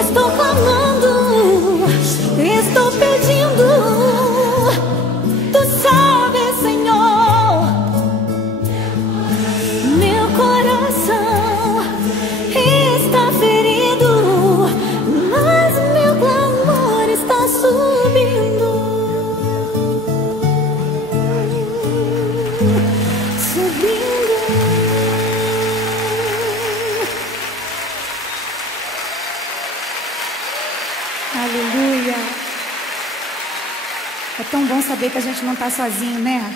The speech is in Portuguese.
Estou clamando, estou pedindo. Tu sabes, Senhor, meu coração está ferido, mas meu clamor está subindo, subindo. Aleluia. É tão bom saber que a gente não está sozinho, né?